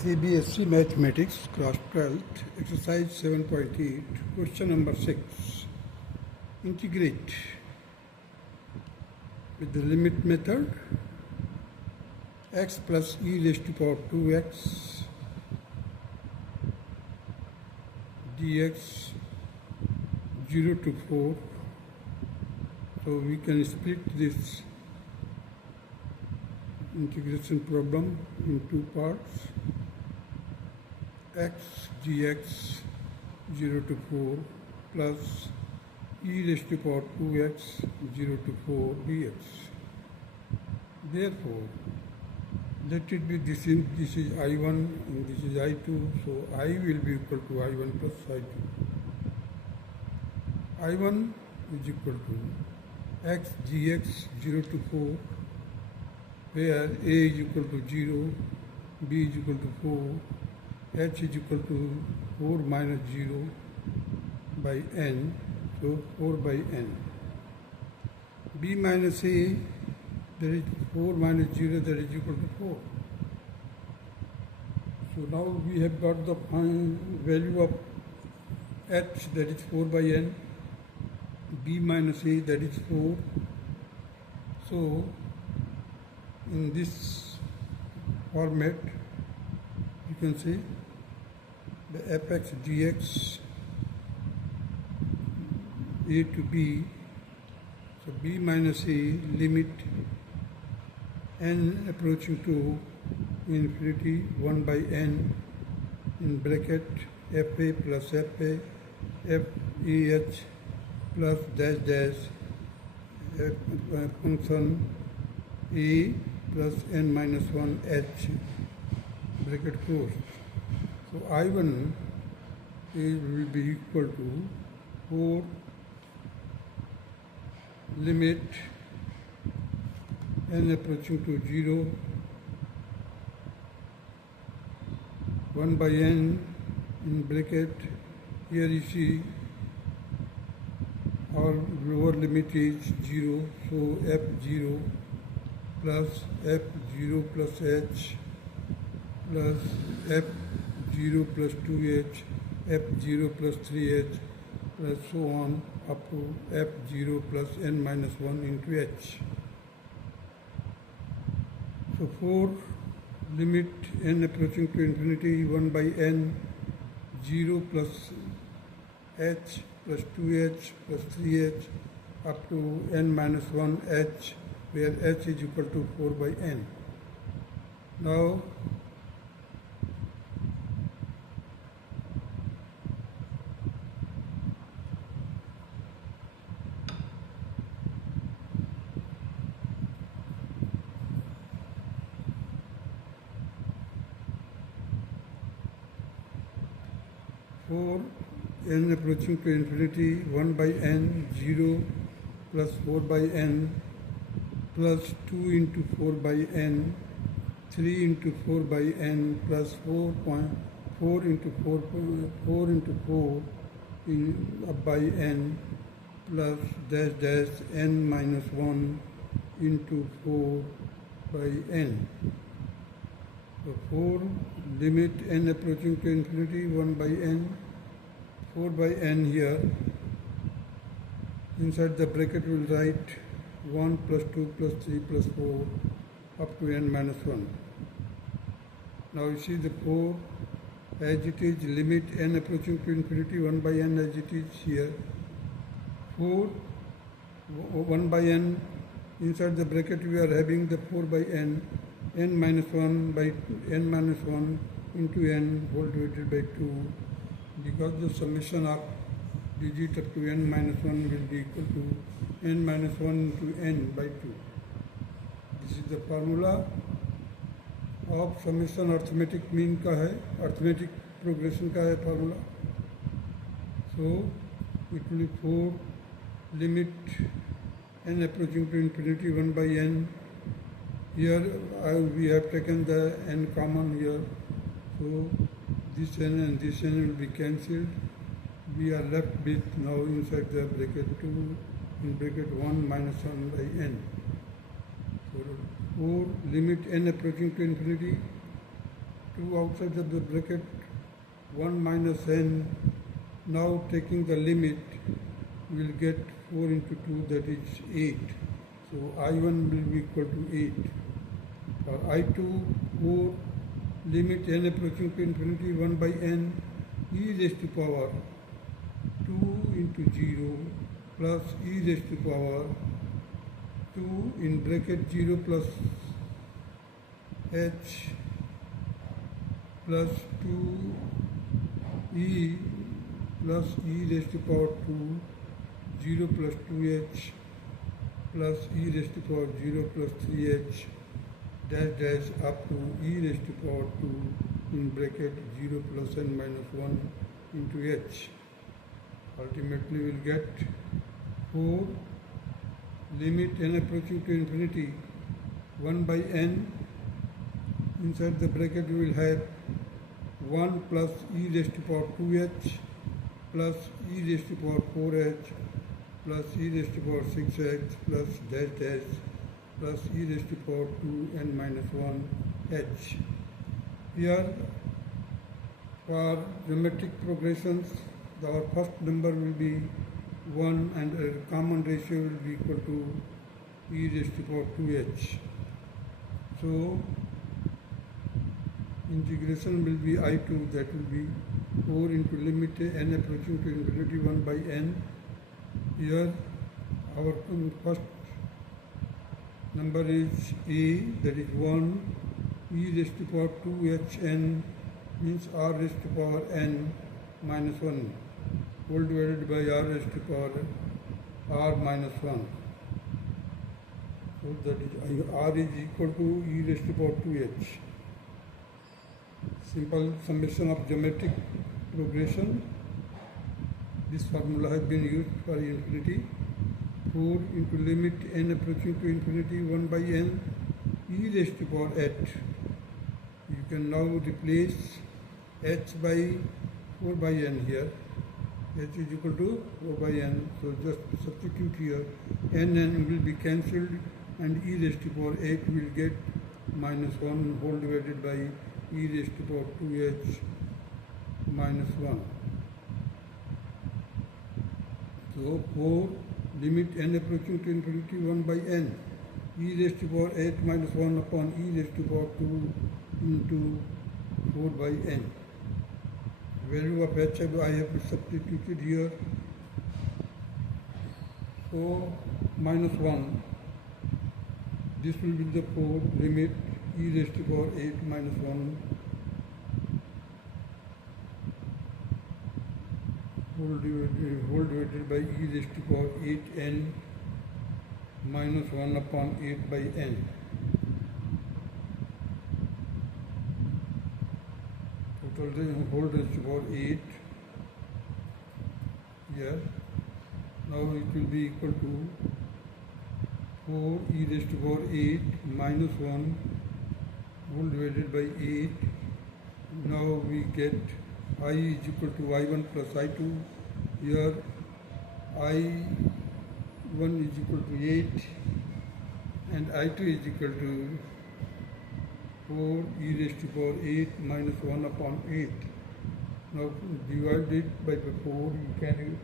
CBSE Mathematics Class 12th Exercise 7.8 Question number 6. Integrate with the limit method x plus e raised to power 2x dx 0 to 4. So we can split this integration problem in two parts. X dx 0 to 4 plus e raised to power 2x 0 to 4 dx. Therefore, let it be this is I1 and this is I2, so I will be equal to I1 plus I2. I1 is equal to x dx 0 to 4, where a is equal to 0, b is equal to 4, h is equal to 4 minus 0 by n, so 4 by n. b minus a, that is 4 minus 0, that is equal to 4. So now we have got the value of h, that is 4 by n, b minus a, that is 4. So in this format, you can see the fx dx a to b. So b minus a limit n approaching to infinity 1 by n in bracket fa plus fa feh plus dash dash function a plus n minus 1 h bracket close. So I1 will be equal to 4 limit n approaching to 0 1 by n in bracket. Here you see our lower limit is 0, so f0 plus f0 plus h plus f0 plus 2h, f0 plus 3h, plus so on up to f0 plus n minus 1 into h. So 4 limit n approaching to infinity 1 by n 0 plus h plus 2h plus 3h up to n minus 1 h, where h is equal to 4 by n. Now n approaching to infinity 1 by n 0 plus 4 by n plus 2 into 4 by n 3 into 4 by n plus 4 into 4 by n plus dash dash n minus 1 into 4 by n. So 4 limit n approaching to infinity 1 by n 4 by n here. Inside the bracket we will write 1 plus 2 plus 3 plus 4 up to n minus 1. Now you see the 4 as it is, limit n approaching to infinity 1 by n as it is here. 4 1 by n, inside the bracket we are having the 4 by n minus 1 by n minus 1 into n whole divided by 2, because the summation of digit up to n minus 1 will be equal to n minus 1 into n by 2. This is the formula of summation arithmetic mean का है, arithmetic progression का है formula. So it will be 4 limit n approaching to infinity 1 by n. Here we have taken the n common here, so this n and this n will be cancelled. We are left with now inside the bracket 2 in bracket 1 minus 1 by n. So 4 limit n approaching to infinity 2 outside of the bracket, 1 minus n. Now taking the limit, we will get 4 into 2, that is 8. So I1 will be equal to 8. For I2, 4, limit n approaching to infinity 1 by n, e raised to power 2 into 0 plus e raised to power 2 in bracket 0 plus h plus 2e plus e raised to power 2, 0 plus 2h plus e raised to power 0 plus 3h dash dash up to e raised to power 2 in bracket 0 plus n minus 1 into h. Ultimately we will get 4 limit n approaching to infinity 1 by n. Inside the bracket we will have 1 plus e raised to power 2h plus e raised to power 4h plus e raised to power 6h plus dash dash plus e raised to power 2n minus 1 h. Here for geometric progressions, our first number will be 1 and a common ratio will be equal to e raised to power 2h. So integration will be I2, that will be 4 into limit n approaching to infinity 1 by n. Here our first number is a, that is 1, e raised to power 2hn means r raised to power n minus 1 whole divided by r raised to power r minus 1. So that is r is equal to e raised to power 2h. Simple summation of geometric progression. This formula has been used for infinity. 4 into limit n approaching to infinity 1 by n e raised to power h. You can now replace h by 4 by n here. H is equal to 4 by n. So just substitute here. N will be cancelled and e raised to power 8 will get minus 1 whole divided by e raised to power 2h minus 1. So 4 limit n approaching to infinity 1 by n e raised to power 8 minus 1 upon e raised to power 2 into 4 by n. Value of h I have substituted here. So minus 1. This will be the 4 limit e raised to power 8 minus 1 whole divided by e raised to power 8n minus 1 upon 8 by n. Total whole raised to power 8 here. Now it will be equal to 4 e raised to power 8 minus 1 whole divided by 8. Now we get I is equal to I1 plus I2. Here I1 is equal to 8 and I2 is equal to 4 e raised to power 8 minus 1 upon 8. Now divide it by 4. You can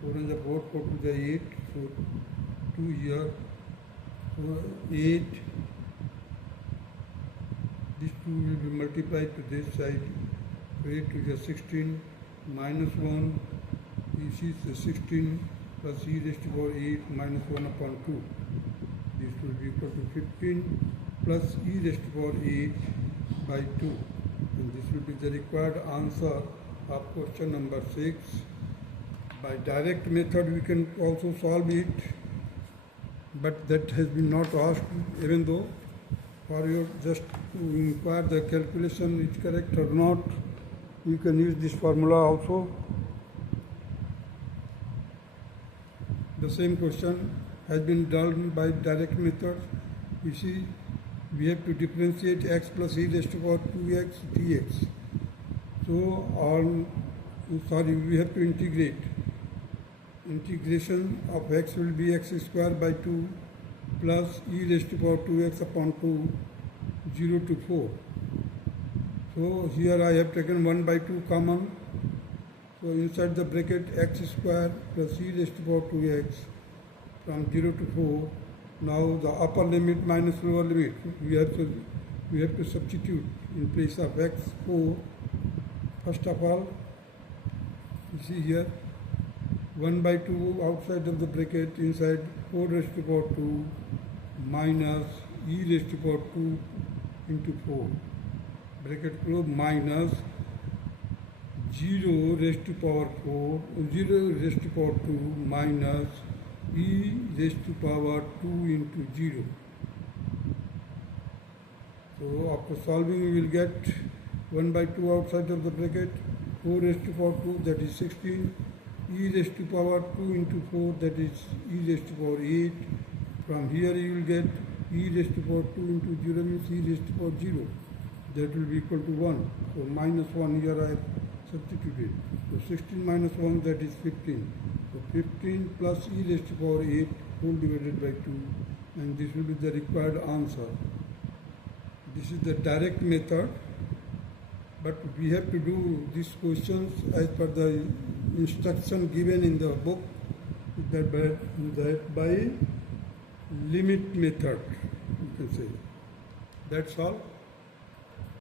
4 and the 4 to the 8. So 2 here. So 8. This 2 will be multiplied to this side. 8 to the 16 minus 1. This is the 16 plus e raised to power 8 minus 1 upon 2. This will be equal to 15 plus e raised to power 8 by 2. And this will be the required answer of question number 6. By direct method we can also solve it, but that has been not asked, even though for your just to inquire the calculation is correct or not, you can use this formula also. The same question has been done by direct method. You see, we have to differentiate x plus e raised to power 2x dx. So we have to integrate. Integration of x will be x square by 2 plus e raised to power 2x upon 2, 0 to 4. So here I have taken 1 by 2 common. So inside the bracket x square plus e raised to power 2x from 0 to 4. Now the upper limit minus lower limit. We have to substitute in place of x 4. First of all, you see here 1 by 2 outside of the bracket, inside 4 raised to power 2 minus e raised to power 2 into 4. Bracket close, minus 0 raised to power 4, 0 raised to power 2 minus e raised to power 2 into 0. So after solving we will get 1 by 2 outside of the bracket, 4 raised to power 2, that is 16, e raised to power 2 into 4, that is e raised to power 8. From here you will get e raised to power 2 into 0 means e raised to power 0. That will be equal to 1. So minus 1 here I have substituted. So 16 minus 1, that is 15. So 15 plus e raised to power 8 whole divided by 2, and this will be the required answer. This is the direct method, but we have to do these questions as per the instruction given in the book, that by limit method, you can say. That's all.